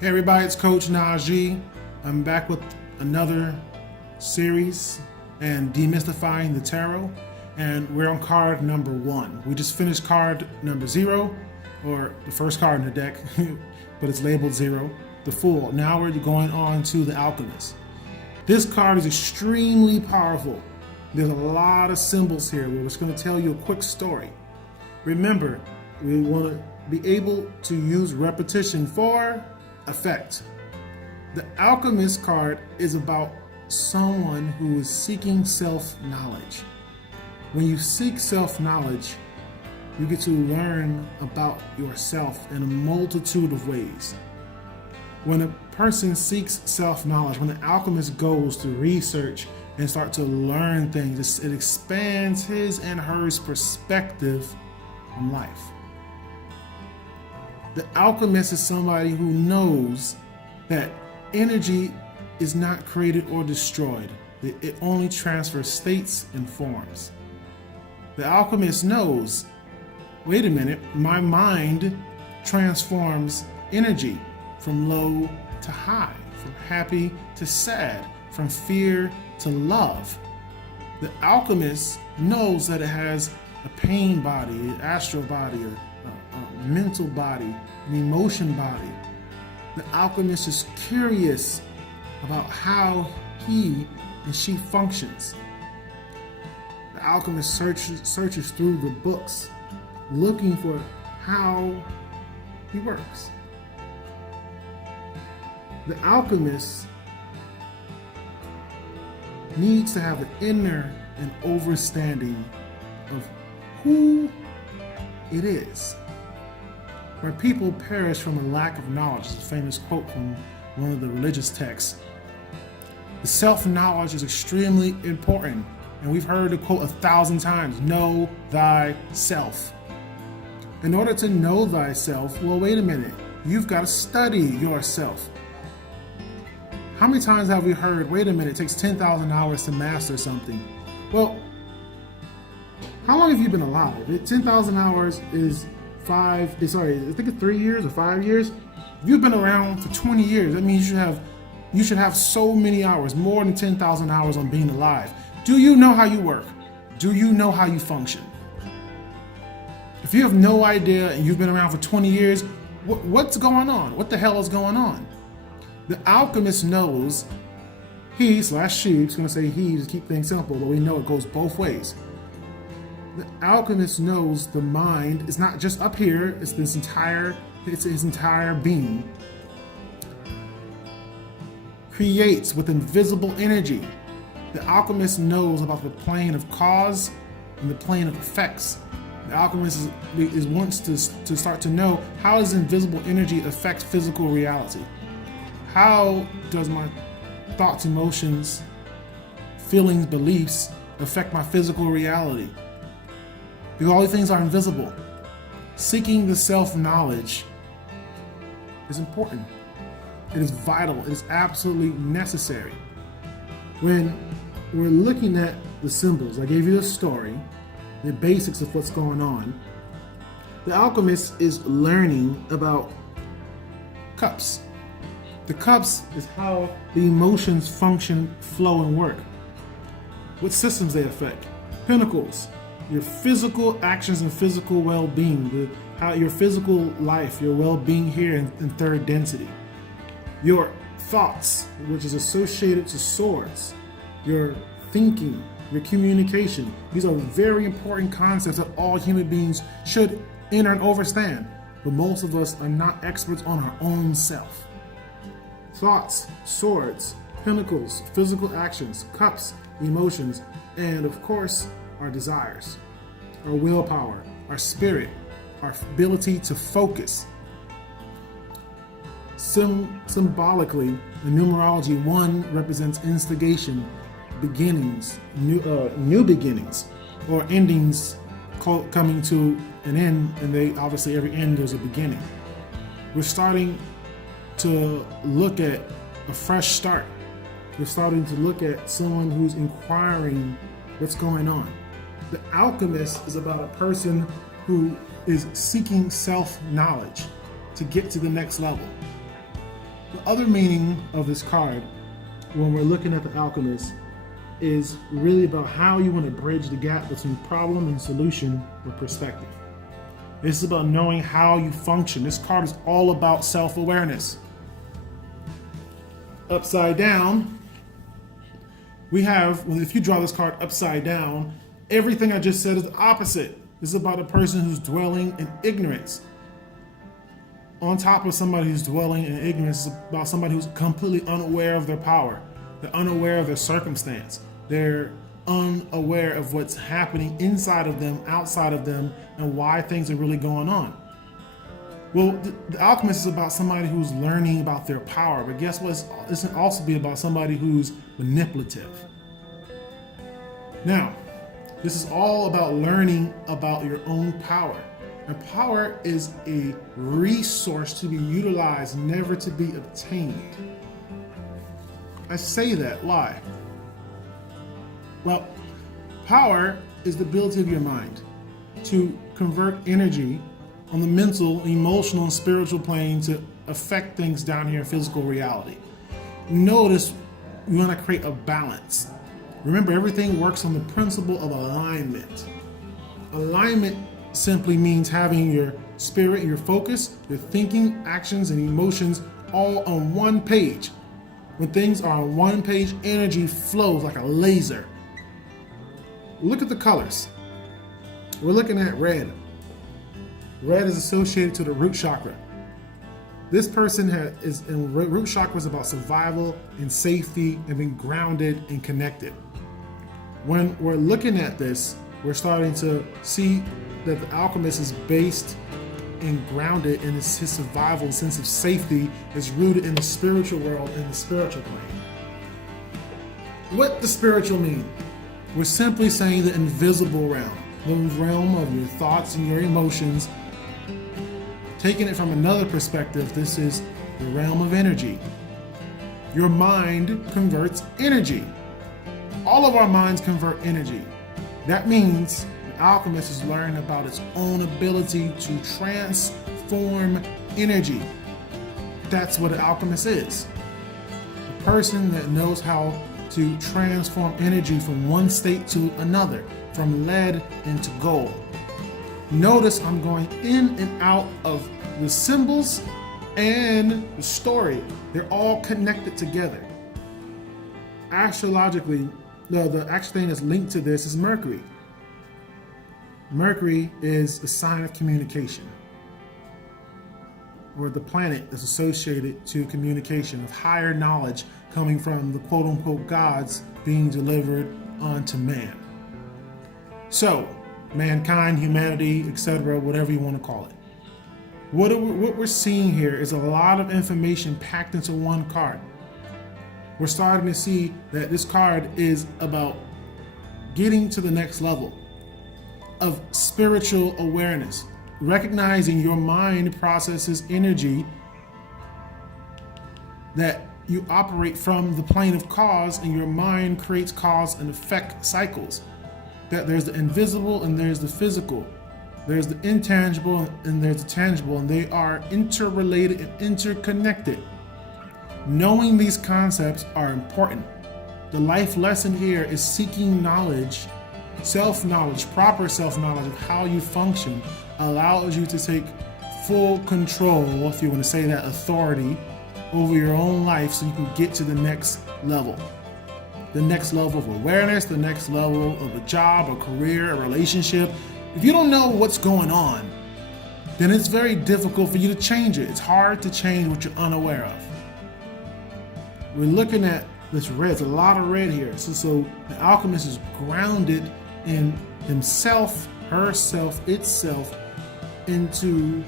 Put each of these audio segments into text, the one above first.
Hey everybody, it's Coach Najee. I'm back with another series and Demystifying the Tarot, and we're on card number 1. We just finished card number 0, or the first card in the deck, but it's labeled 0, the Fool. Now we're going on to the Alchemist. This card is extremely powerful. There's a lot of symbols here. We're just going to tell you a quick story. Remember, we want to be able to use repetition for effect. The Alchemist card is about someone who is seeking self-knowledge. When you seek self-knowledge, you get to learn about yourself in a multitude of ways. When a person seeks self-knowledge, when the alchemist goes to research and start to learn things, it expands his and hers perspective on life. The alchemist is somebody who knows that energy is not created or destroyed. It only transfers states and forms. The alchemist knows, wait a minute, my mind transforms energy from low to high, from happy to sad, from fear to love. The alchemist knows that it has a pain body, an astral body, a mental body, an emotion body. The alchemist is curious about how he and she functions. The alchemist searches through the books, looking for how he works. The alchemist needs to have an inner and understanding of who it is. Where people perish from a lack of knowledge, is a famous quote from one of the religious texts. The self-knowledge is extremely important, and we've heard the quote 1,000 times, know thyself. In order to know thyself, well, wait a minute, you've got to study yourself. How many times have we heard, wait a minute, it takes 10,000 hours to master something? Well, how long have you been alive? 10,000 hours is I think it's 3 years or 5 years. If you've been around for 20 years, that means you should have so many hours, more than 10,000 hours on being alive. Do you know how you work? Do you know how you function? If you have no idea and you've been around for 20 years, what's going on? What the hell is going on? The alchemist knows, he/she, it's going to say he to keep things simple, but we know it goes both ways. The alchemist knows the mind is not just up here, it's his entire being. Creates with invisible energy. The alchemist knows about the plane of cause and the plane of effects. The alchemist wants to start to know, how does invisible energy affect physical reality? How does my thoughts, emotions, feelings, beliefs affect my physical reality? Because all these things are invisible. Seeking the self-knowledge is important. It is vital. It is absolutely necessary. When we're looking at the symbols, I gave you the story, the basics of what's going on. The alchemist is learning about cups. The cups is how the emotions function, flow, and work. What systems they affect. Pentacles. Your physical actions and physical well-being, how your physical life, your well-being here in third density. Your thoughts, which is associated to swords. Your thinking, your communication. These are very important concepts that all human beings should enter and understand, but most of us are not experts on our own self. Thoughts, swords, pentacles, physical actions, cups, emotions, and of course, our desires, our willpower, our spirit, our ability to focus. Symbolically, in numerology, 1 represents instigation, beginnings, new beginnings, or endings coming to an end, and obviously every end there's a beginning. We're starting to look at a fresh start. We're starting to look at someone who's inquiring what's going on. The alchemist is about a person who is seeking self-knowledge to get to the next level. The other meaning of this card, when we're looking at the Alchemist, is really about how you want to bridge the gap between problem and solution or perspective. This is about knowing how you function. This card is all about self-awareness. Upside down, we have, well, if you draw this card upside down, everything I just said is the opposite. This is about a person who's dwelling in ignorance. On top of somebody who's dwelling in ignorance, it's about somebody who's completely unaware of their power. They're unaware of their circumstance. They're unaware of what's happening inside of them, outside of them, and why things are really going on. Well, the Alchemist is about somebody who's learning about their power, but guess what? This can also be about somebody who's manipulative. Now, this is all about learning about your own power. And power is a resource to be utilized, never to be obtained. I say that, why? Well, power is the ability of your mind to convert energy on the mental, emotional, and spiritual plane to affect things down here in physical reality. Notice you want to create a balance. Remember, everything works on the principle of alignment. Alignment simply means having your spirit, your focus, your thinking, actions, and emotions all on one page. When things are on one page, energy flows like a laser. Look at the colors. We're looking at red. Red is associated to the root chakra. This person is in root chakra is about survival and safety and being grounded and connected. When we're looking at this, we're starting to see that the Alchemist is based and grounded in his survival and sense of safety is rooted in the spiritual world, in the spiritual plane. What does spiritual mean? We're simply saying the invisible realm, the realm of your thoughts and your emotions. Taking it from another perspective, this is the realm of energy. Your mind converts energy. All of our minds convert energy. That means the Alchemist is learning about its own ability to transform energy. That's what an alchemist is. A person that knows how to transform energy from one state to another, from lead into gold. Notice I'm going in and out of the symbols and the story. They're all connected together. Astrologically, the actual thing that's linked to this is Mercury. Mercury is a sign of communication, or the planet is associated to communication of higher knowledge coming from the quote-unquote gods being delivered onto man. So, mankind, humanity, etc., whatever you want to call it. What we're seeing here is a lot of information packed into one card. We're starting to see that this card is about getting to the next level of spiritual awareness, recognizing your mind processes energy, that you operate from the plane of cause, and your mind creates cause and effect cycles. That there's the invisible and there's the physical. There's the intangible and there's the tangible, and they are interrelated and interconnected. Knowing these concepts are important. The life lesson here is seeking knowledge, self-knowledge, proper self-knowledge of how you function allows you to take full control, if you want to say that, authority over your own life so you can get to the next level. The next level of awareness, the next level of a job, a career, a relationship. If you don't know what's going on, then it's very difficult for you to change it. It's hard to change what you're unaware of. We're looking at this red. There's a lot of red here. So the alchemist is grounded in himself, herself, itself, into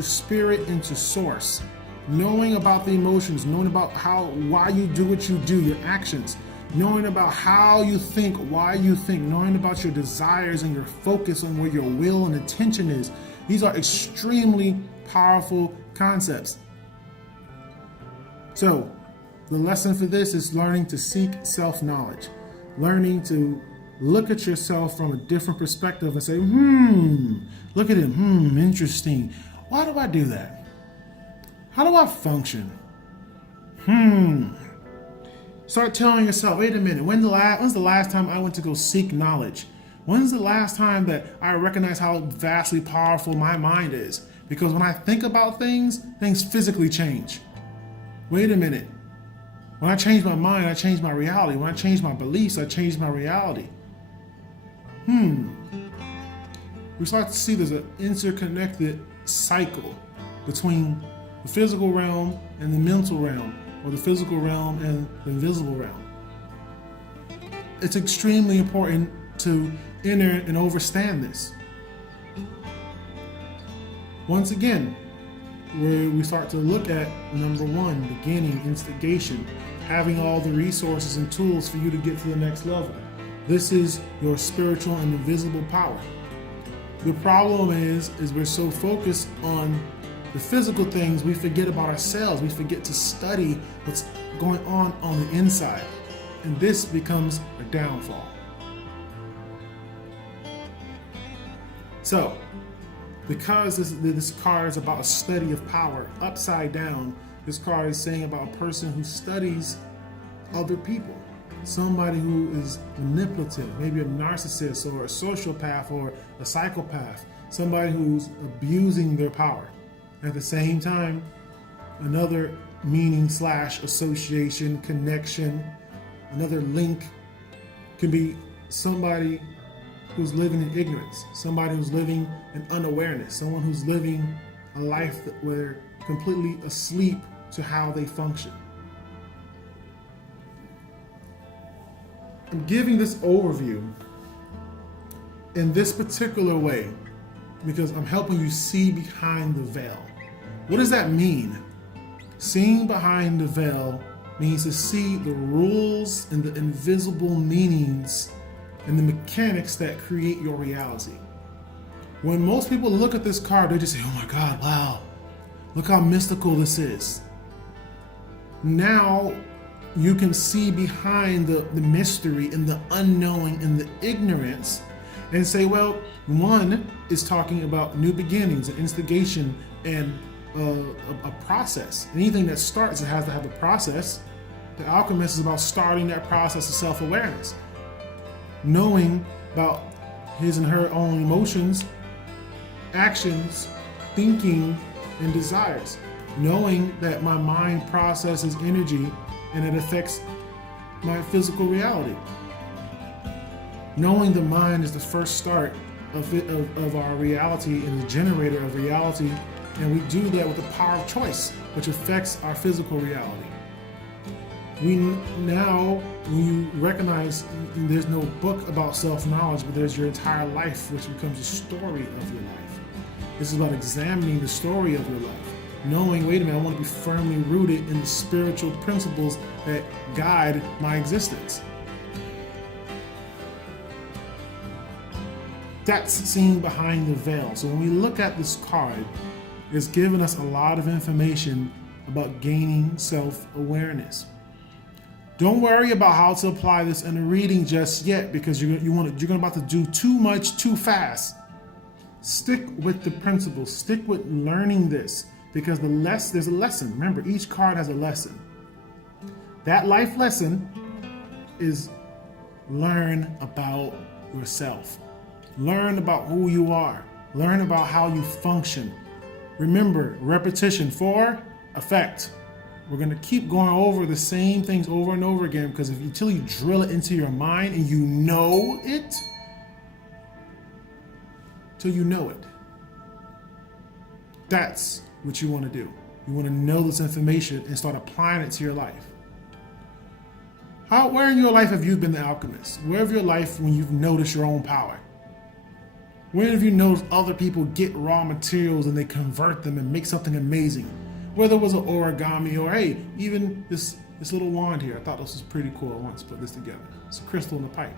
spirit, into source. Knowing about the emotions, knowing about why you do what you do, your actions, knowing about how you think, why you think, knowing about your desires and your focus on where your will and attention is. These are extremely powerful concepts. So, the lesson for this is learning to seek self-knowledge, learning to look at yourself from a different perspective and say, look at it, interesting. Why do I do that? How do I function? Start telling yourself, wait a minute, when's the last time I went to go seek knowledge? When's the last time that I recognize how vastly powerful my mind is? Because when I think about things physically change. Wait a minute. When I change my mind, I change my reality. When I change my beliefs, I change my reality. We start to see there's an interconnected cycle between the physical realm and the mental realm, or the physical realm and the invisible realm. It's extremely important to enter and understand this. Once again, where we start to look at number one, beginning, instigation, having all the resources and tools for you to get to the next level. This is your spiritual and invisible power. The problem is we're so focused on the physical things, we forget about ourselves. We forget to study what's going on the inside. And this becomes a downfall. So, because this card is about a study of power, upside down, this card is saying about a person who studies other people. Somebody who is manipulative, maybe a narcissist or a sociopath or a psychopath. Somebody who's abusing their power. At the same time, another meaning / association, connection, another link can be somebody who's living in ignorance, somebody who's living in unawareness, someone who's living a life where they're completely asleep to how they function. I'm giving this overview in this particular way because I'm helping you see behind the veil. What does that mean? Seeing behind the veil means to see the rules and the invisible meanings and the mechanics that create your reality. When most people look at this card, they just say, oh my God, wow, look how mystical this is. Now you can see behind the mystery and the unknowing and the ignorance and say, well, one is talking about new beginnings and instigation and a process. Anything that starts, it has to have a process. The Alchemist is about starting that process of self-awareness, knowing about his and her own emotions, actions, thinking, and desires. Knowing that my mind processes energy and it affects my physical reality. Knowing the mind is the first start of our reality and the generator of reality. And we do that with the power of choice, which affects our physical reality. Now, when you recognize there's no book about self-knowledge, but there's your entire life, which becomes a story of your life. This is about examining the story of your life. Knowing, wait a minute, I want to be firmly rooted in the spiritual principles that guide my existence. That's seeing behind the veil. So when we look at this card, it's given us a lot of information about gaining self-awareness. Don't worry about how to apply this in a reading just yet, because you're about to do too much too fast. Stick with the principles. Stick with learning this, because there's a lesson. Remember, each card has a lesson. That life lesson is learn about yourself. Learn about who you are. Learn about how you function. Remember, repetition for effect. We're going to keep going over the same things over and over again, because until you drill it into your mind and you know it, till you know it. That's what you want to do. You want to know this information and start applying it to your life. Where in your life have you been the alchemist? Where in your life when you've noticed your own power? When have you noticed other people get raw materials and they convert them and make something amazing? Whether it was an origami or, hey, even this little wand here. I thought this was pretty cool. I want to put this together. It's a crystal in a pipe.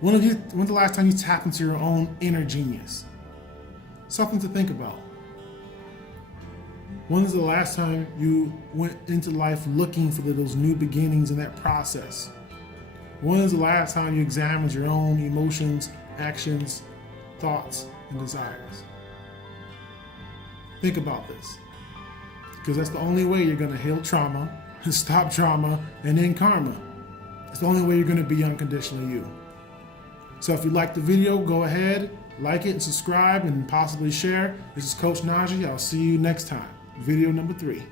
When's the last time you tapped into your own inner genius? Something to think about. When was the last time you went into life looking for those new beginnings in that process? When was the last time you examined your own emotions, actions, thoughts, and desires? Think about this. Because that's the only way you're going to heal trauma, stop trauma, and end karma. It's the only way you're going to be unconditionally you. So if you liked the video, go ahead, like it and subscribe and possibly share. This is Coach Najee. I'll see you next time. Video number 3.